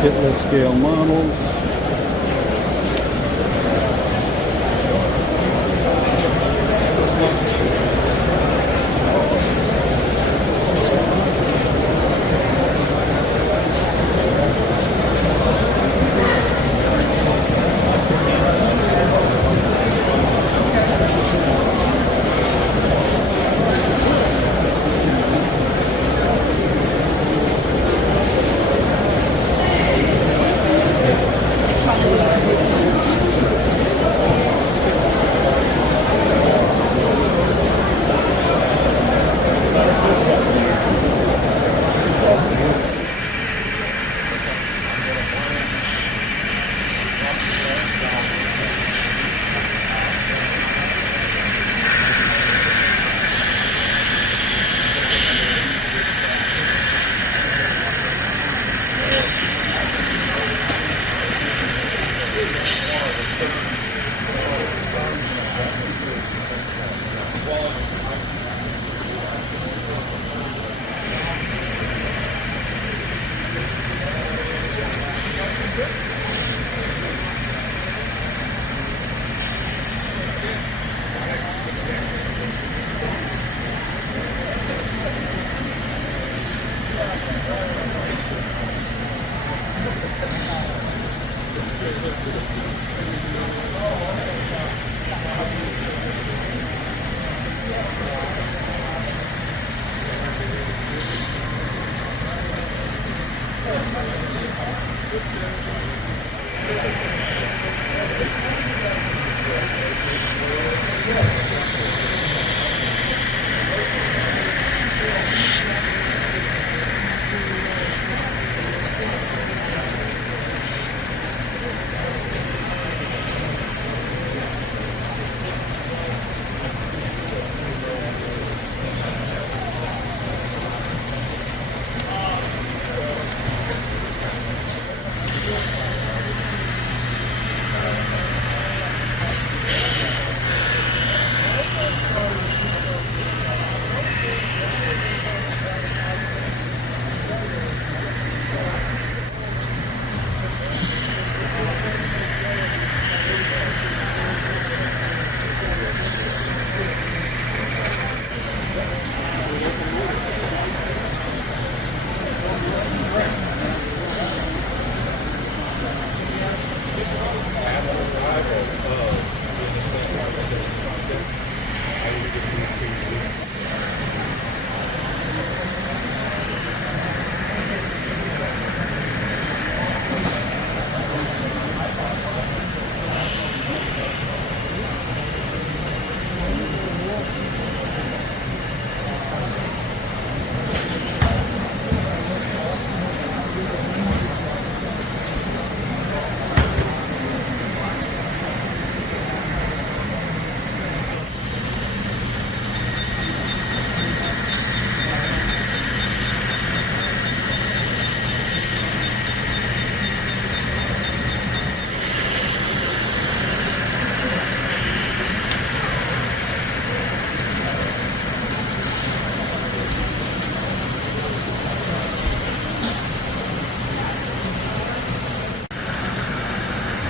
Hitless scale models.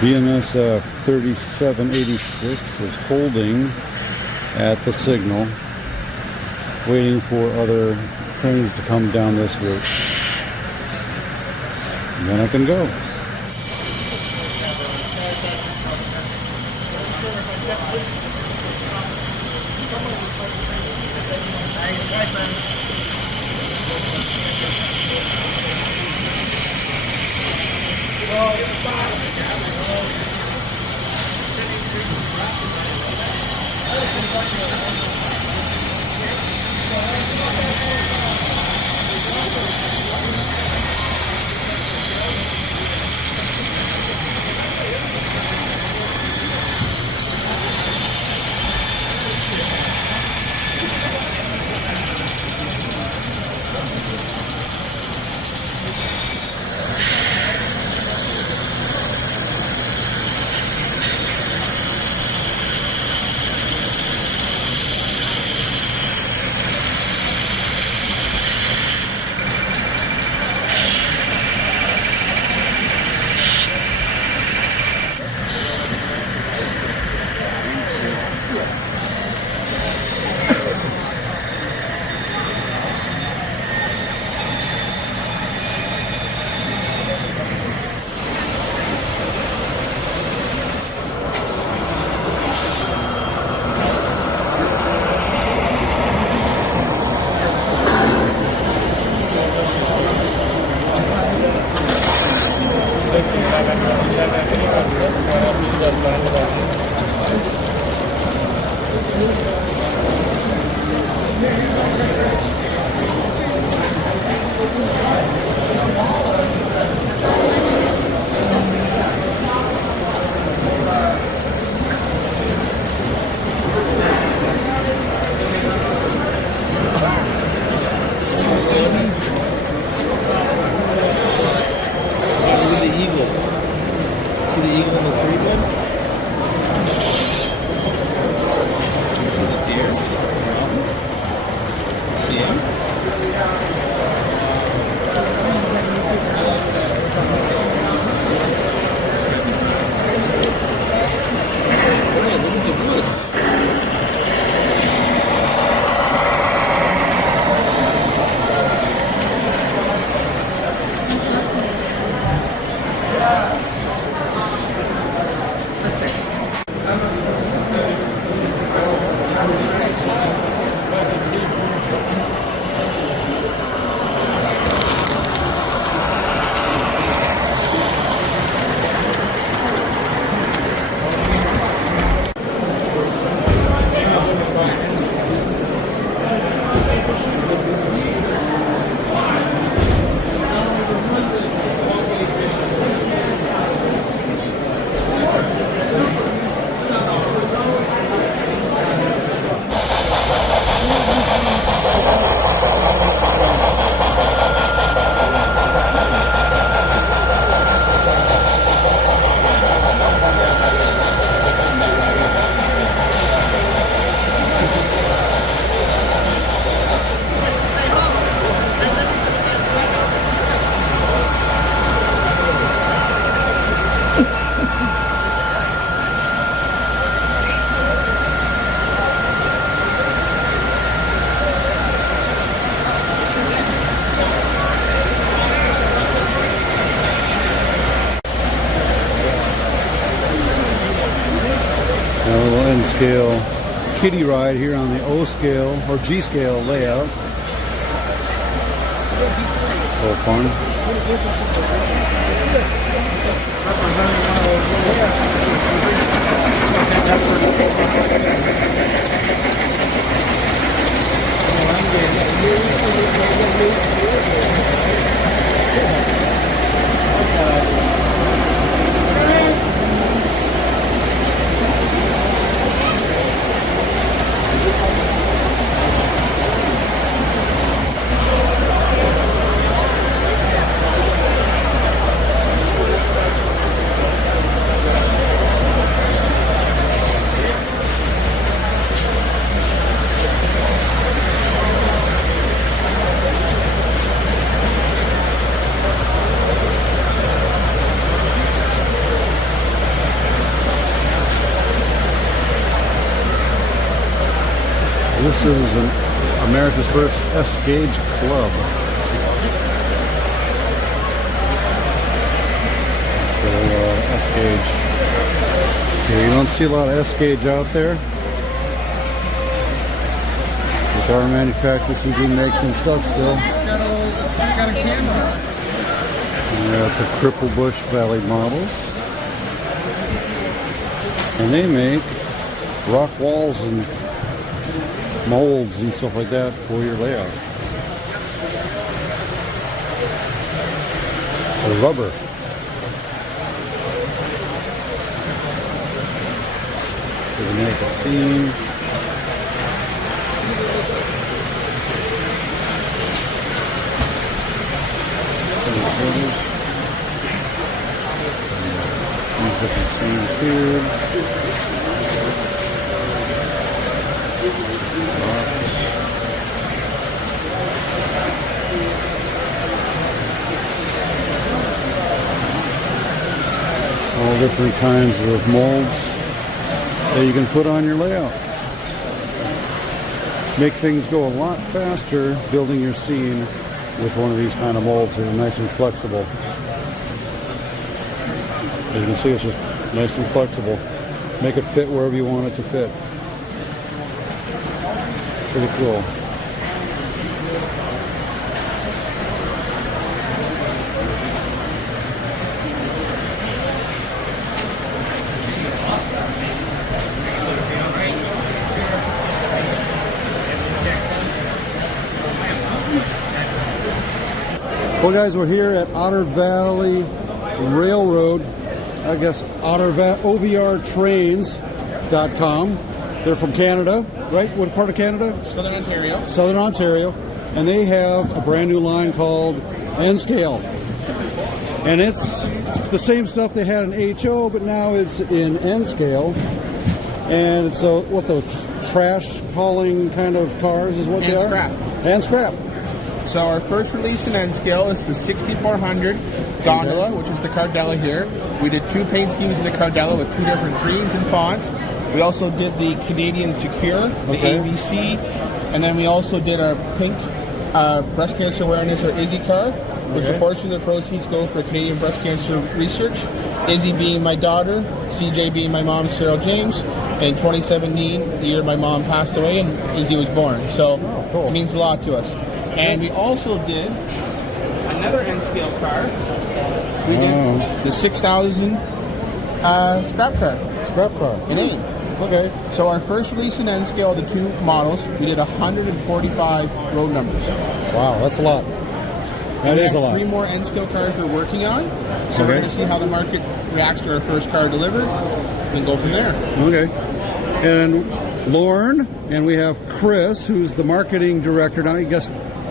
BNSF 3786 is holding at the signal, waiting for other trains to come down this route. And then I can go. N-scale kiddie ride here on the O-scale or G-scale layout. So fun. This is America's first S-gauge club. So, S-gauge. Yeah, you don't see a lot of S-gauge out there. The car manufacturers who do make some stuff still. It's got a camera. And they're at the Cripple Bush Valley models. And they make rock walls and molds and stuff like that for your layout. Or rubber. To make a scene. These different scenes here. All different kinds of molds that you can put on your layout. Make things go a lot faster building your scene with one of these kind of molds that are nice and flexible. As you can see, it's just nice and flexible. Make it fit wherever you want it to fit. Pretty cool. Well, guys, we're here at Otter Valley Railroad. I guess OVRtrains.com. They're from Canada, right? What part of Canada? Southern Ontario. Southern Ontario. And they have a brand new line called N-scale. And it's the same stuff they had in HO, but now it's in N-scale. And it's what those trash hauling kind of cars is what they are? Scrap. And scrap. So our first release in N-scale is the 6400 gondola, which is the Cardella here. We did 2 paint schemes in the Cardella with 2 different greens and fonts. We also did the Canadian Secure, the ABC, and then we also did our pink breast cancer awareness, or Izzy car, which a portion of the proceeds go for Canadian breast cancer research. Izzy being my daughter, CJ being my mom, Cheryl James, and 2017, the year my mom passed away and Izzy was born. So it means a lot to us. And we also did another N-scale car. We did the 6000 scrap car. Scrap car. In AIM. Okay. So our first release in N-scale, the 2 models, we did 145 road numbers. Wow, that's a lot. That is a lot. 3 more N-scale cars we're working on. So we're going to see how the market reacts to our first car delivered and go from there. Okay. And Lauren, and we have Chris, who's the marketing director. Now, I guess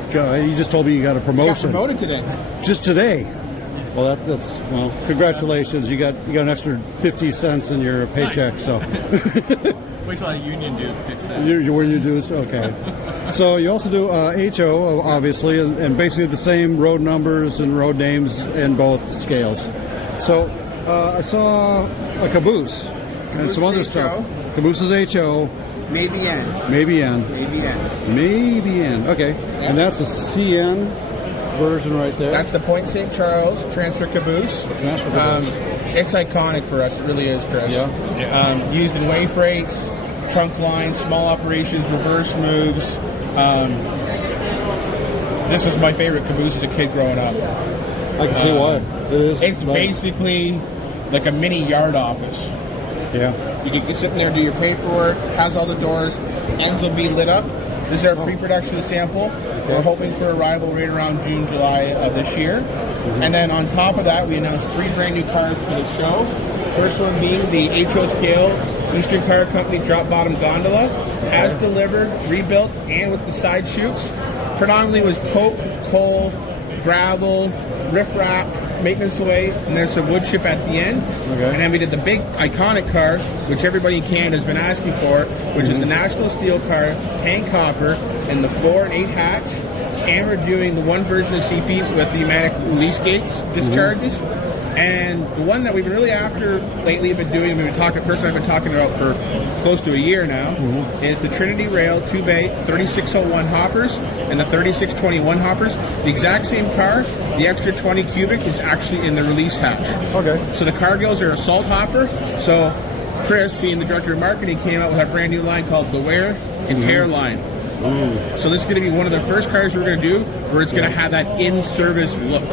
you just told me you got a promotion. Got promoted today. Just today. Well, that's congratulations. You got an extra 50 cents in your paycheck. Nice. So wait till a union dude kicks in. You when you do this, okay. So you also do HO, obviously, and basically the same road numbers and road names in both scales. So I saw a caboose and some other stuff. Caboose is HO. Maybe N. Maybe N. Maybe N. Maybe N. Okay. Yeah. And that's a CN version right there. That's the Point St. Charles transfer caboose. Transfer caboose. It's iconic for us. It really is, Chris. Yeah. Used in way freights, trunk lines, small operations, reverse moves. This was my favorite caboose as a kid growing up. I can see why. It's basically like a mini yard office. Yeah. You can sit in there, do your paperwork, has all the doors, ends will be lit up. This is our pre-production sample. We're hoping for arrival right around June, July of this year. And then on top of that, we announced 3 brand new cars for the show. First one being the HO Scale Eastern Car Company drop bottom gondola, as delivered, rebuilt, and with the side chutes. Predominantly was coke, coal, gravel, riffraff, maintenance away, and there's some wood chip at the end. Okay. And then we did the big iconic car, which everybody in Canada has been asking for, which is the National Steel Car, tank hopper, and the 4 and 8 hatch. And we're doing the one version of CP with the pneumatic release gates discharges. And the one that we've been really after lately, been doing, we've been talking, person I've been talking about for close to a year now, is the Trinity Rail 2-bay 3601 hoppers and the 3621 hoppers. The exact same car, the extra 20 cubic is actually in the release hatch. Okay. So the cargoes are a salt hopper. So Chris, being the director of marketing, came out with a brand new line called the Wear and Tear line. So this is going to be one of the first cars we're going to do where it's going to have that in-service look.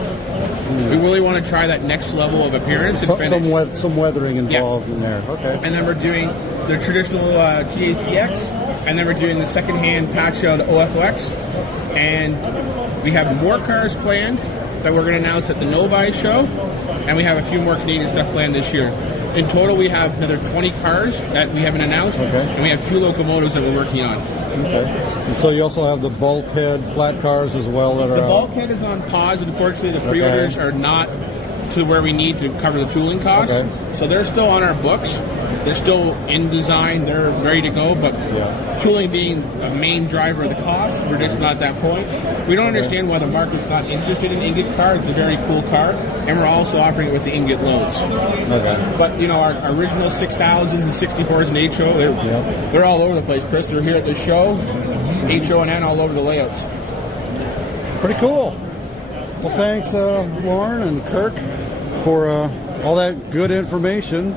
We really want to try that next level of appearance and finish. Some weathering involved in there. Okay. And then we're doing the traditional GATX, and then we're doing the second-hand patch-out OFOX. And we have more cars planned that we're going to announce at the Novi show, and we have a few more Canadian stuff planned this year. In total, we have another 20 cars that we haven't announced, and we have 2 locomotives that we're working on. Okay. And so you also have the bulkhead flat cars as well. The bulkhead is on pause. Unfortunately, the pre-orders are not to where we need to cover the tooling costs. Okay. So they're still on our books. They're still in design. They're ready to go. But tooling being a main driver of the cost, we're just not at that point. We don't understand why the market's not interested in ingot car. It's a very cool car. And we're also offering it with the ingot loads. Okay. But, you know, our original 6000s and 64s and HO, they're all over the place, Chris. They're here at the show, HO and N all over the layouts. Pretty cool. Well, thanks, Lauren and Kirk, for all that good information.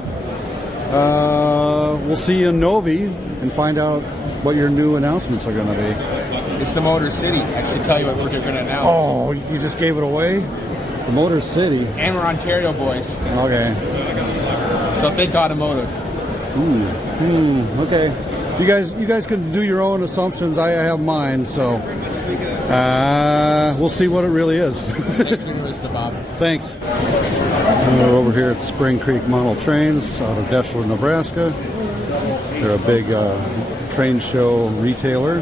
We'll see you in Novi and find out what your new announcements are going to be. It's the Motor City. I should tell you what we're going to announce. Oh, you just gave it away? The Motor City. And we're Ontario boys. Okay. So think automotive. Okay. You guys can do your own assumptions. I have mine, so we'll see what it really is. Thanks for doing this, DaBob. Thanks. We're over here at Spring Creek Model Trains out of Deschler, Nebraska. They're a big train show retailer.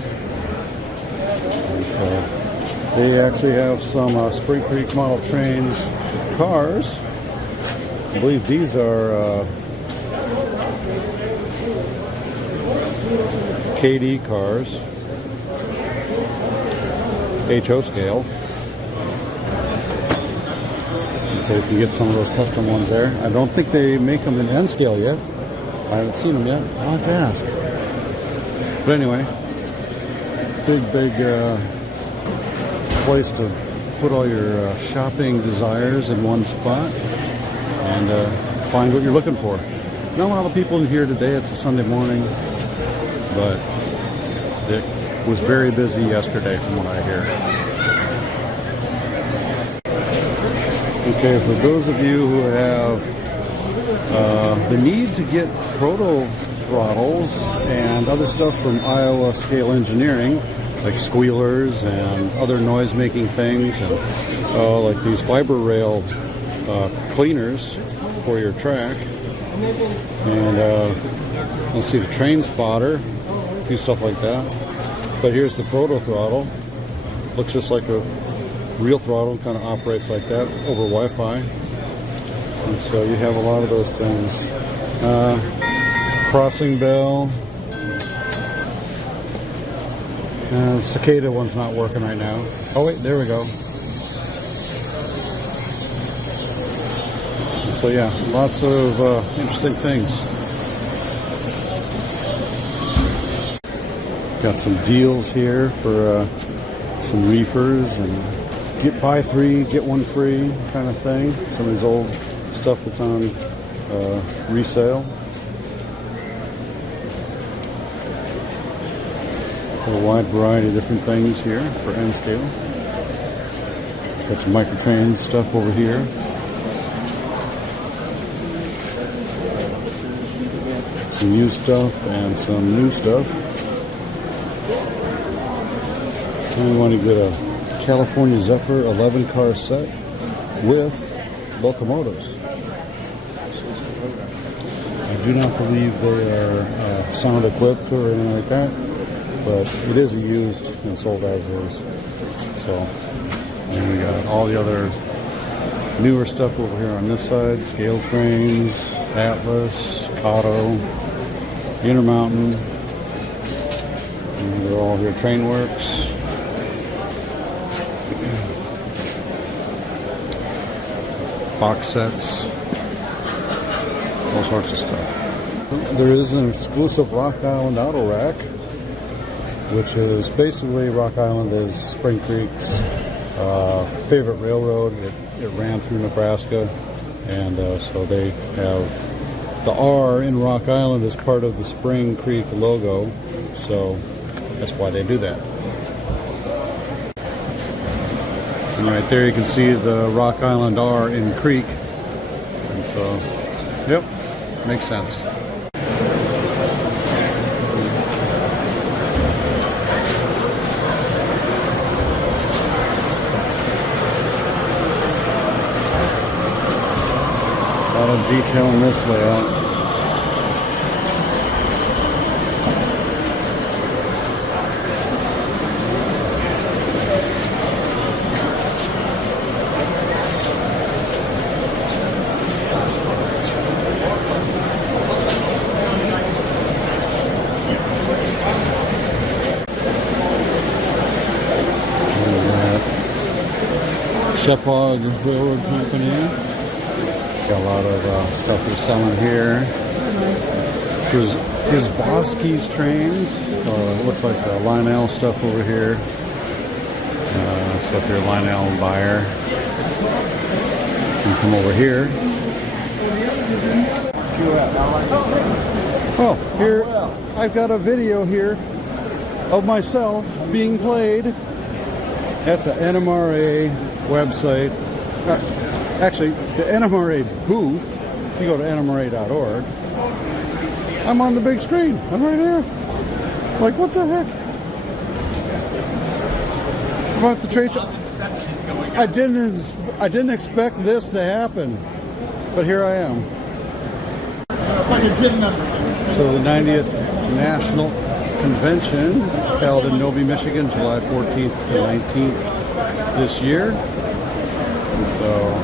They actually have some Spring Creek Model Trains cars. I believe these are KD cars, HO scale. So you can get some of those custom ones there. I don't think they make them in N scale yet. I haven't seen them yet. I'll have to ask. But anyway, big place to put all your shopping desires in one spot and find what you're looking for. Not a lot of people in here today. It's a Sunday morning, but it was very busy yesterday from what I hear. Okay, for those of you who have the need to get proto throttles and other stuff from Iowa Scale Engineering, like squealers and other noise-making things, and like these fiber rail cleaners for your track. And let's see, the train spotter, a few stuff like that. But here's the proto throttle. Looks just like a real throttle, kind of operates like that over Wi-Fi. And so you have a lot of those things. Crossing bell. The cicada one's not working right now. Oh wait, there we go. So yeah, lots of interesting things. Got some deals here for some reefers and buy 3, get 1 free kind of thing. Some of these old stuff that's on resale. A wide variety of different things here for N scale. Got some microtrain stuff over here. Some used stuff and some new stuff. And we want to get a California Zephyr 11 car set with locomotives. I do not believe they are sound equipped or anything like that, but it is a used and sold as is. So, and we got all the other newer stuff over here on this side: scale trains, Atlas, Kato, Intermountain. And they're all here. Trainworks. Box sets. All sorts of stuff. There is an exclusive Rock Island auto rack, which is basically Rock Island is Spring Creek's favorite railroad. It ran through Nebraska, and so they have the R in Rock Island as part of the Spring Creek logo, so that's why they do that. And right there you can see the Rock Island R in Creek, and so, yep, makes sense. A lot of detail in this layout. Shepard Railroad Company. Got a lot of stuff they're selling here. There's Bosky's trains. Looks like Lionel stuff over here. Stuff here, Lionel buyer. You can come over here. Oh, here I've got a video here of myself being played at the NMRA website. Actually, the NMRA booth. If you go to nmra.org, I'm on the big screen. I'm right here. Like, what the heck? About the trade show. I didn't expect this to happen, but here I am. So the 90th National Convention held in Novi, Michigan, July 14th to 19th this year. And so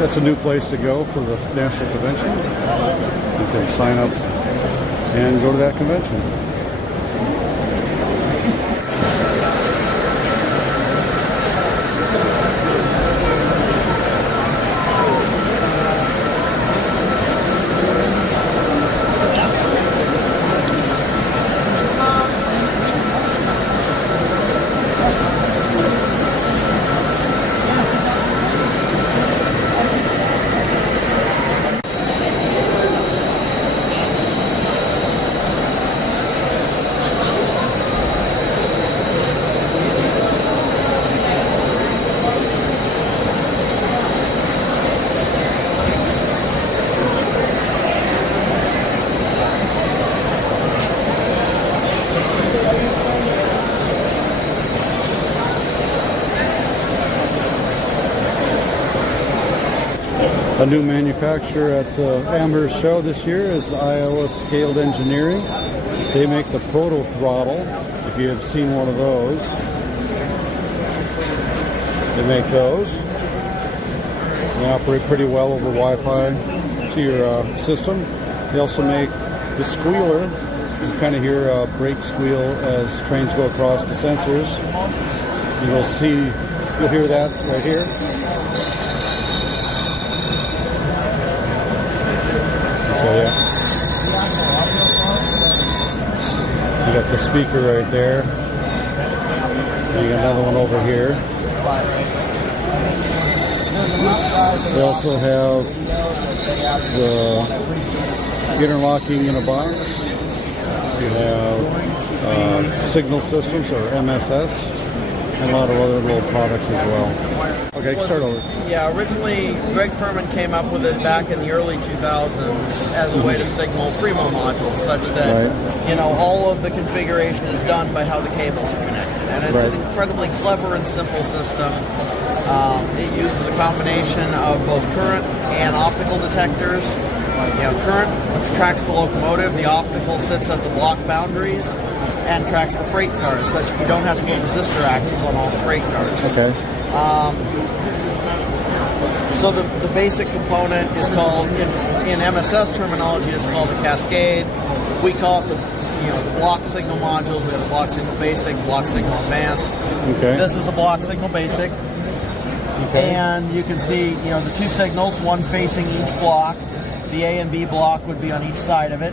that's a new place to go for the National Convention. You can sign up and go to that convention. A new manufacturer at the Amherst show this year is Iowa Scaled Engineering. They make the proto throttle, if you have seen one of those. They make those. They operate pretty well over Wi-Fi to your system. They also make the squealer. You kind of hear a brake squeal as trains go across the sensors. You'll hear that right here. So yeah, you got the speaker right there. And you got another one over here. They also have the interlocking in a box. You have signal systems, or MSS, and a lot of other little products as well. Okay, start over. Yeah, originally Greg Furman came up with it back in the early 2000s as a way to signal Fremo modules, such that all of the configuration is done by how the cables are connected, and it's an incredibly clever and simple system. It uses a combination of both current and optical detectors. Current tracks the locomotive, the optical sits at the block boundaries and tracks the freight cars, such that you don't have to put resistor axles on all the freight cars. Okay. So the basic component is called, in MSS terminology, is called a cascade. We call it the block signal module. We have a block signal basic, block signal advanced. Okay. This is a block signal basic. Okay. And you can see, the two signals, one facing each block. The A and B block would be on each side of it.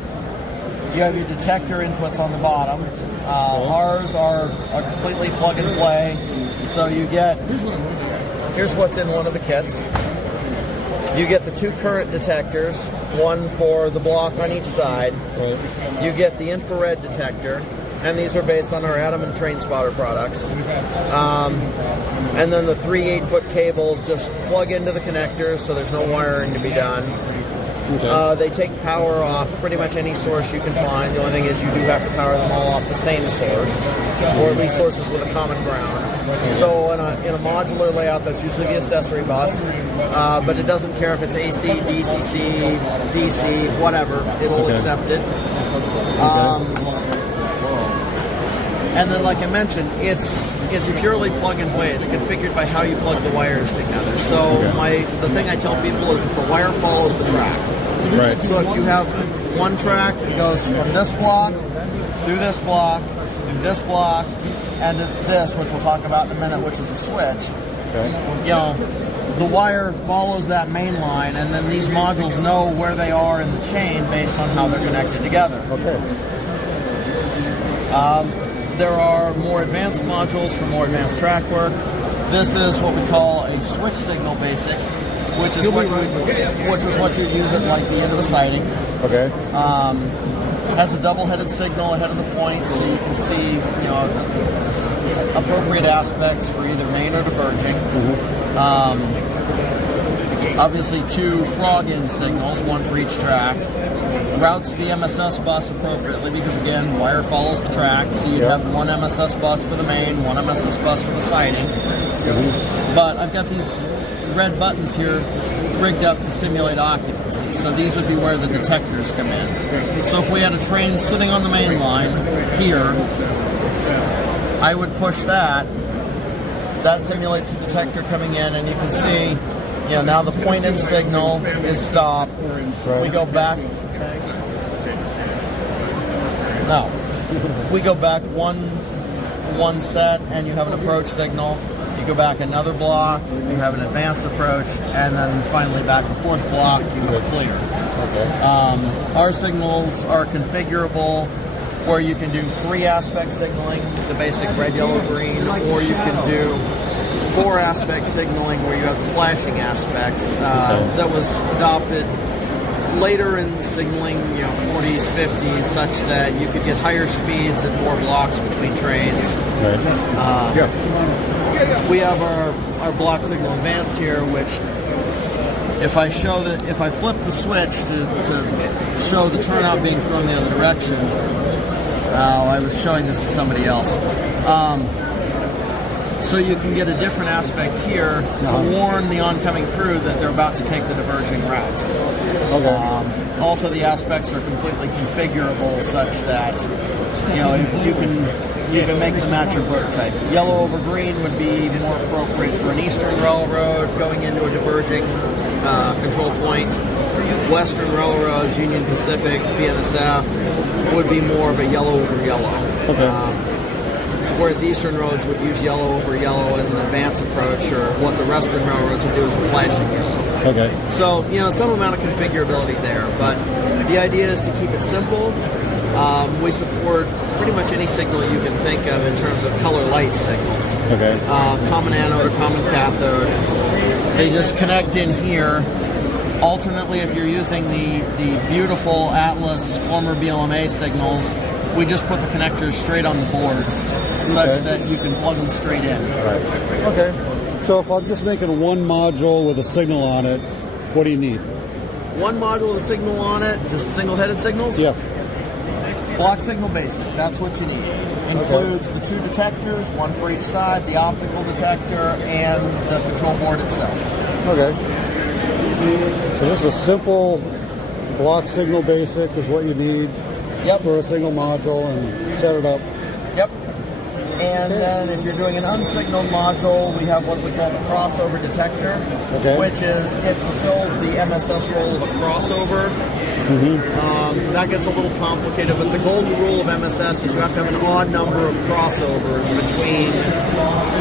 You have your detector inputs on the bottom. Ours are completely plug and play. So you get, here's what's in one of the kits. You get the two current detectors, one for the block on each side. You get the infrared detector, and these are based on our Atom and Train Spotter products. And then the 3 8-foot cables just plug into the connectors, so there's no wiring to be done. Okay. They take power off pretty much any source you can find. The only thing is you do have to power them all off the same source, or at least sources with a common ground. So in a modular layout, that's usually the accessory bus, but it doesn't care if it's AC, DCC, DC, whatever. It'll accept it. And then, like I mentioned, it's purely plug and play. It's configured by how you plug the wires together. So the thing I tell people is that the wire follows the track. Right. So if you have one track that goes from this block, through this block, through this block, and to this, which we'll talk about in a minute, which is a switch. Okay. The wire follows that main line, and then these modules know where they are in the chain based on how they're connected together. Okay. There are more advanced modules for more advanced track work. This is what we call a switch signal basic, which is what you use at like the end of the siding. Okay. Has a double-headed signal ahead of the point, so you can see appropriate aspects for either main or diverging. Obviously, two frog-in signals, one for each track. Routes the MSS bus appropriately because, again, wire follows the track, so you'd have one MSS bus for the main, one MSS bus for the siding. But I've got these red buttons here rigged up to simulate occupancy, so these would be where the detectors come in. So if we had a train sitting on the main line here, I would push that. That simulates the detector coming in, and you can see, now the point-in signal is stopped. We go back. No. We go back one set, and you have an approach signal. You go back another block, you have an advanced approach, and then finally back a fourth block, you have a clear. Okay. Our signals are configurable where you can do 3-aspect signaling, the basic red, yellow, green, or you can do 4-aspect signaling where you have the flashing aspects. That was adopted later in signaling, 40s, 50s, such that you could get higher speeds and more blocks between trains. We have our block signal advanced here, which if I flip the switch to show the turnout being thrown the other direction, I was showing this to somebody else. So you can get a different aspect here to warn the oncoming crew that they're about to take the diverging route. Also, the aspects are completely configurable such that you can make them match your prototype. Yellow over green would be more appropriate for an Eastern Railroad going into a diverging control point. Western Railroads, Union Pacific, BNSF, would be more of a yellow over yellow. Whereas Eastern roads would use yellow over yellow as an advance approach, or what the Western railroads would do is a flashing yellow. So, some amount of configurability there, but the idea is to keep it simple. We support pretty much any signal you can think of in terms of color light signals. Common anode or common cathode. They just connect in here. Alternately, if you're using the beautiful Atlas former BLMA signals, We just put the connectors straight on the board, such Okay. that you can plug them straight in. Right. Okay. So if I'm just making one module with a signal on it, what do you need? One module with a signal on it, just single-headed signals. Yeah. Block signal basic, that's what you need. Includes the 2 detectors, one for each side, the optical detector, and the control board itself. Okay. So just a simple block signal basic is what you need Yep. for a single module and set it up. Yep. And then if you're doing an unsignaled module, we have what we call the crossover detector, Okay. which is, it fulfills the MSS role of a crossover. That gets a little complicated, but the golden rule of MSS is you have to have an odd number of crossovers between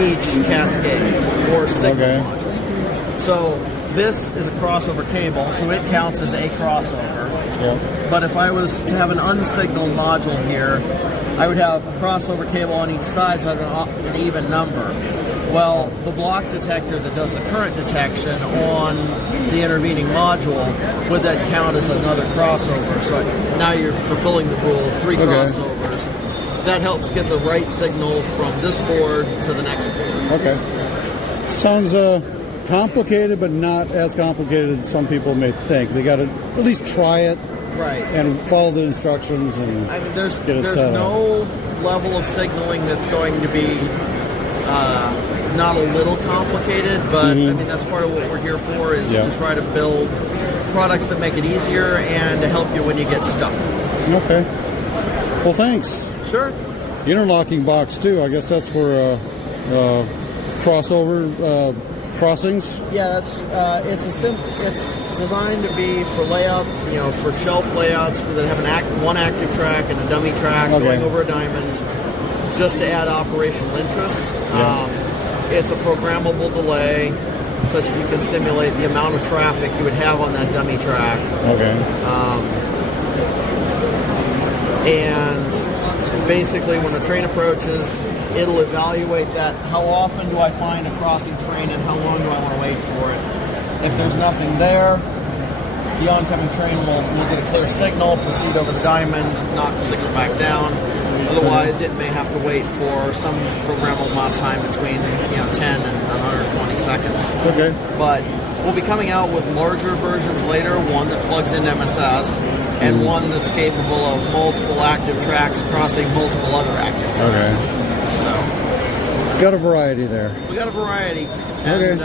each cascade or signal Okay. module. So this is a crossover cable, so it counts as a crossover. Yeah. But if I was to have an unsignaled module here, I would have a crossover cable on each side, so I have an even number. Well, the block detector that does the current detection on the intervening module, would that count as another crossover? So now you're fulfilling the rule of 3 crossovers. That helps get the right signal from this board to the next board. Okay. Sounds complicated, but not as complicated as some people may think. They got to at least try it Right. and follow the instructions. And I mean, there's get it set up. no level of signaling that's going to be not a little complicated, but I mean, that's part of what we're here for, is Yeah. to try to build products that make it easier and to help you when you get stuck. Okay. Well, thanks. Sure. Interlocking box too. I guess that's for crossover crossings. Yeah, that's it's designed to be for layout, for shelf layouts that have one active track and a dummy track going over a diamond, just to add operational interest. Yeah. It's a programmable delay, such that you can simulate the amount of traffic you would have on that dummy track. Okay. And basically, when a train approaches, it'll evaluate that. How often do I find a crossing train, and how long do I want to wait for it? If there's nothing there, the oncoming train will get a clear signal, proceed over the diamond, not signal back down. Otherwise, it may have to wait for some programmable amount of time between 10 and 120 seconds. Okay. But we'll be coming out with larger versions later, one that plugs into MSS, and one that's capable of multiple active tracks crossing multiple other active tracks. So Got a variety there. we got a variety, and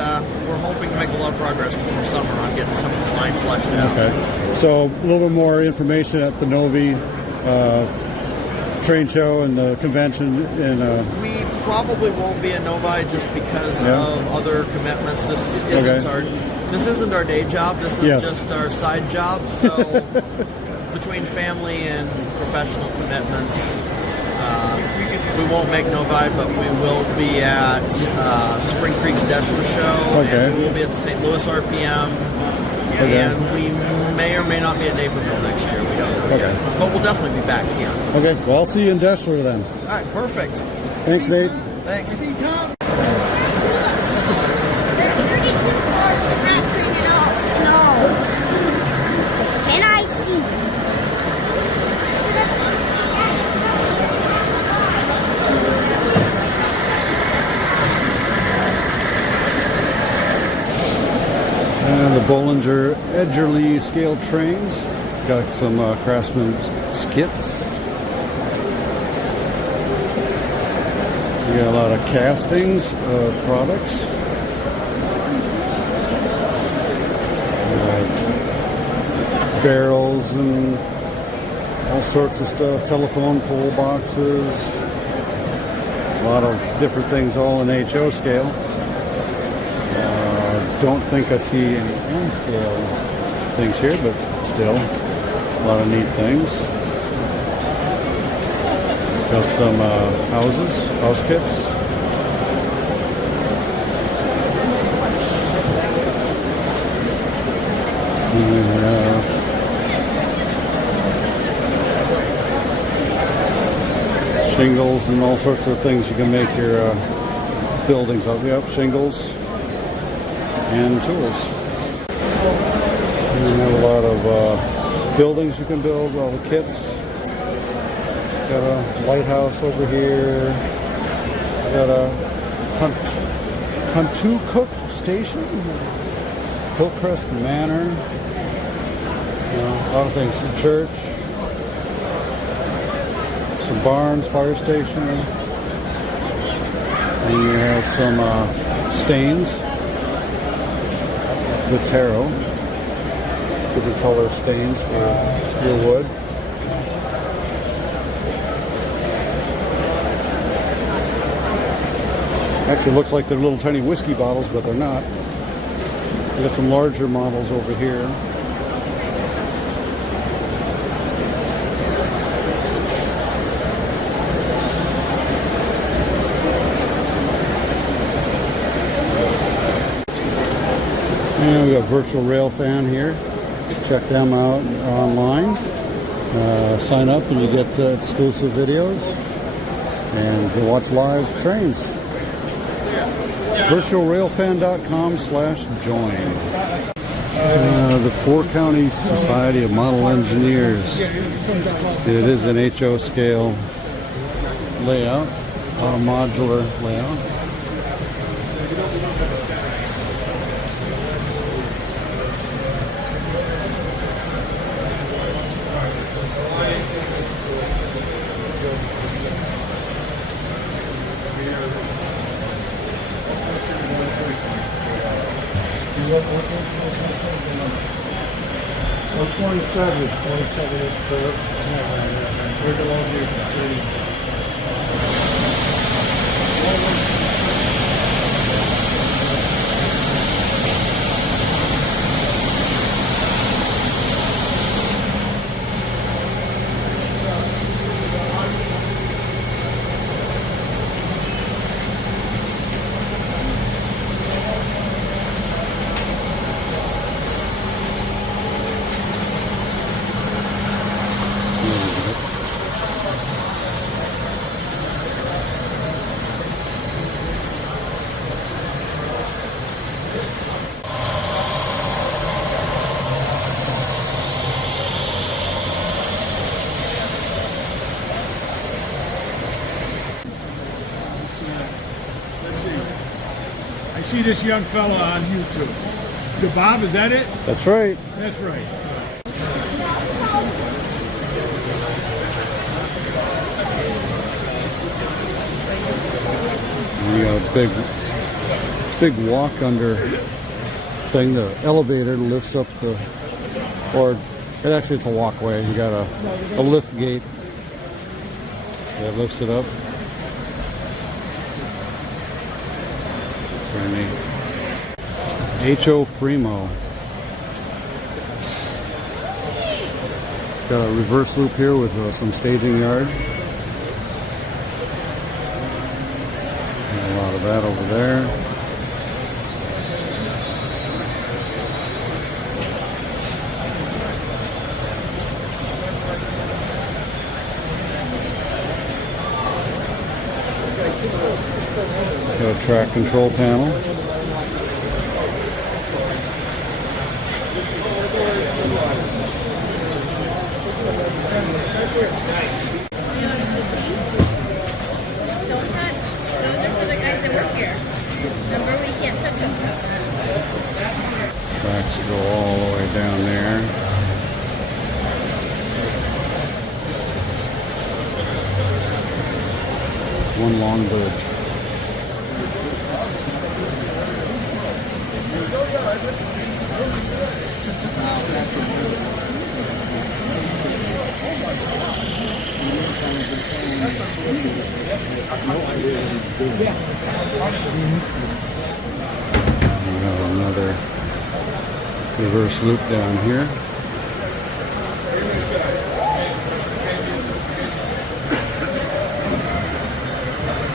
we're hoping to make a lot of progress before summer on getting some of the line fleshed out. Okay. So a little bit more information at the Novi train show and the convention. We probably won't be at Novi just because of other commitments. This isn't our day job. This is just our side job. So between family and professional commitments, we won't make Novi, but we will be at Spring Creek's Deshler show. Okay. And we will be at the St. Louis RPM. And we may or may not be at Naperville next year. We don't know yet. But we'll definitely be back here. Okay. Well, I'll see you in Deshler then. All right, perfect. Thanks, Nate. Thanks. Can I see? And the Bollinger Edgerly scale trains. Got some Craftsman skits. We got a lot of castings of products. Barrels and all sorts of stuff. Telephone pole boxes. A lot of different things all in HO scale. Don't think I see any N-scale things here, but still a lot of neat things. Got some house kits. Shingles and all sorts of things you can make your buildings up. Yep, shingles and tools. And we have a lot of buildings you can build, all the kits. Got a lighthouse over here. Got a Cook Station. Hillcrest Manor. A lot of things. Some church. Some barns, fire station. And you have some stains. The tarot. Different color stains for your wood. Actually looks like they're little tiny whiskey bottles, but they're not. We got some larger models over here. And we got virtual railfan here. Check them out online. Sign up and you get exclusive videos. And you can watch live trains. virtualrailfan.com/join. The Four County Society of Model Engineers. It is an HO scale layout, a modular layout. Well, 27 inch curve. Where do all your See this young fella on YouTube. DaBob's, is that it? That's right. That's right. You got a big walk under thing. The elevator lifts up the, or actually it's a walkway. You got a lift gate that lifts it up. Very neat. H.O. Fremo. Got a reverse loop here with some staging yard. And a lot of that over there. Got a track control panel. Don't touch. Those are for the guys that work here. Remember, we can't touch them. Tracks go all the way down there. It's one long bridge. We have another reverse loop down here.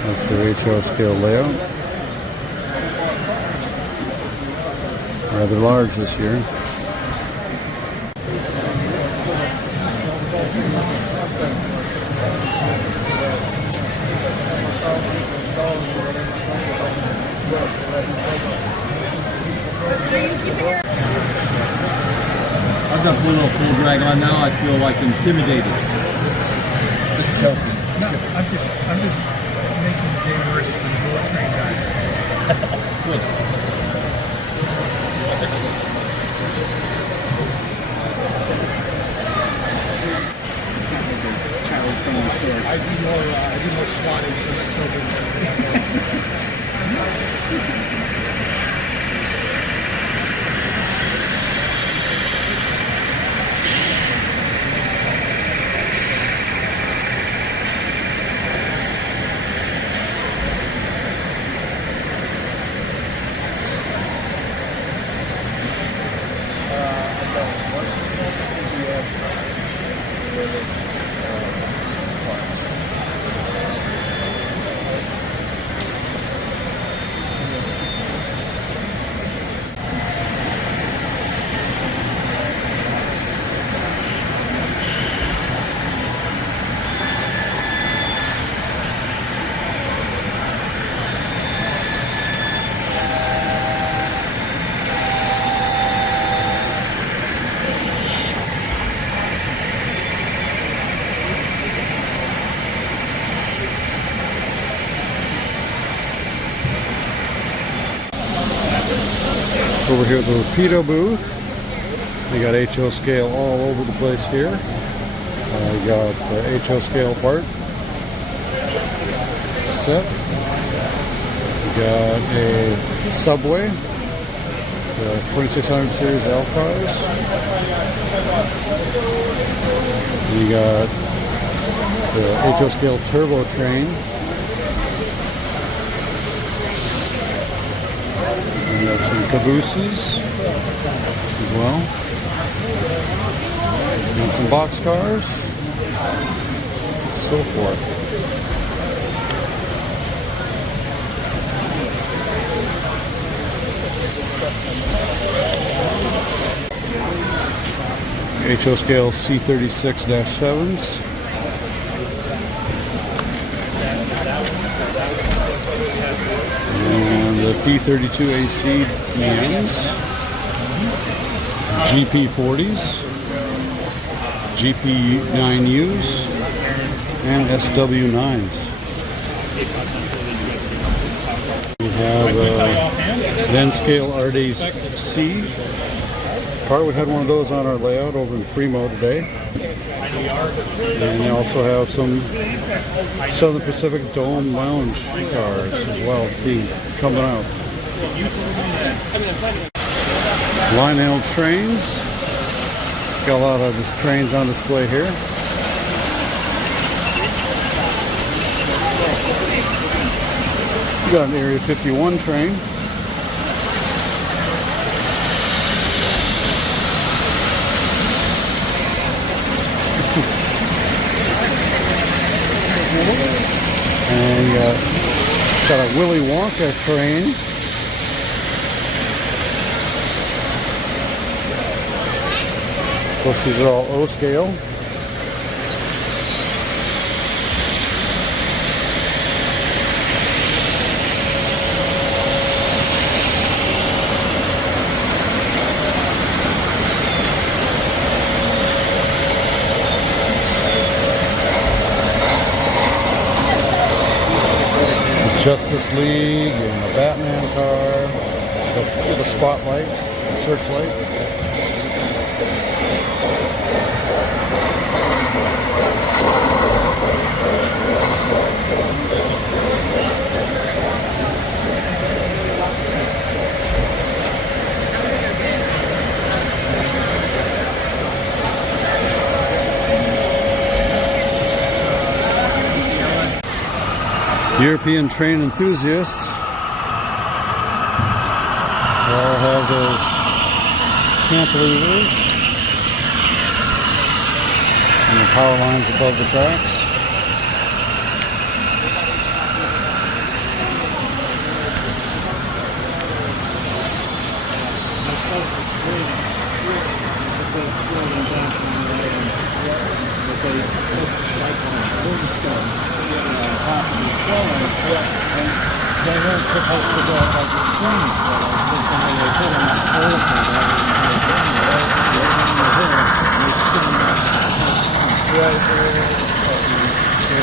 That's the HO scale layout. Rather large this year. I've got one little full drag on now. I feel like intimidated. This No, I'm just making the day worse for the bullet train guys. I do more swatting for the children. Over here at the Rapido booth, they got HO scale all over the place here. You got the HO scale part set. You got a Subway, the 2600 series L cars. You got the HO scale turbo train. We have some cabooses as well. And some box cars. So forth. HO scale C36-7s. And the P32 AC DMs, GP40s, GP9Us, and SW9s. We have then scale RDC. We had one of those on our layout over in Fremont today. And they also have some Southern Pacific Dome Lounge cars as well coming out. Line-hailed trains. Got a lot of these trains on display here. We got an Area 51 train. And got a Willy Wonka train. Of course, these are all O scale. Justice League and the Batman car, the spotlight, searchlight. European train enthusiasts all have those cantilevers and the power lines above the tracks. They weren't supposed to go like the screens, but I think when they put them on the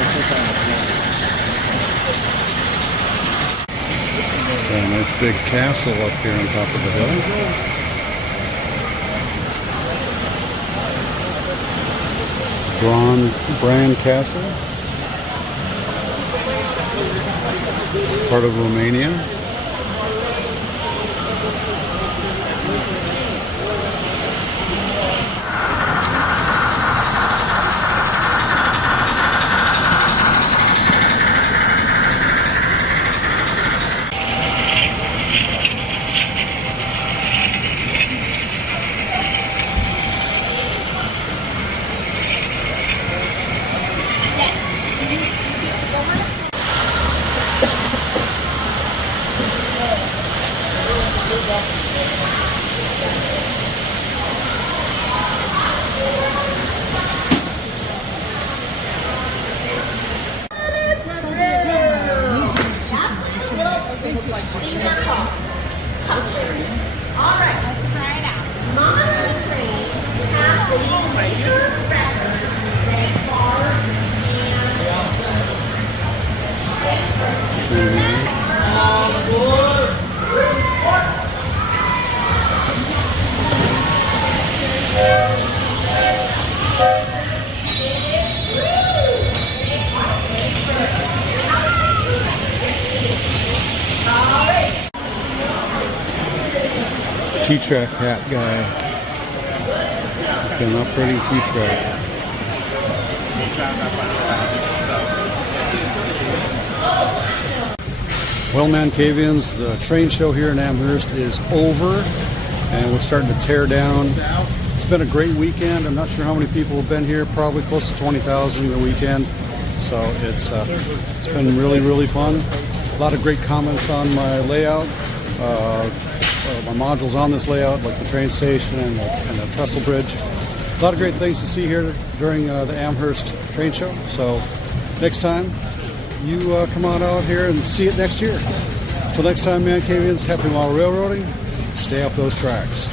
Nice big castle up here on top of the hill. Brand Castle, part of Romania. All right, let's try it out. Model train has a T-track hat guy. An operating T-track. Well, ManCavians, the train show here in Amherst is over, and we're starting to tear down. It's been a great weekend. I'm not sure how many people have been here. Probably close to 20,000 the weekend. So it's been really, really fun. A lot of great comments on my layout. My modules on this layout, like the train station and the trestle bridge. A lot of great things to see here during the Amherst train show. So next time, you come on out here and see it next year. Till next time, ManCavians, happy while railroading. Stay off those tracks.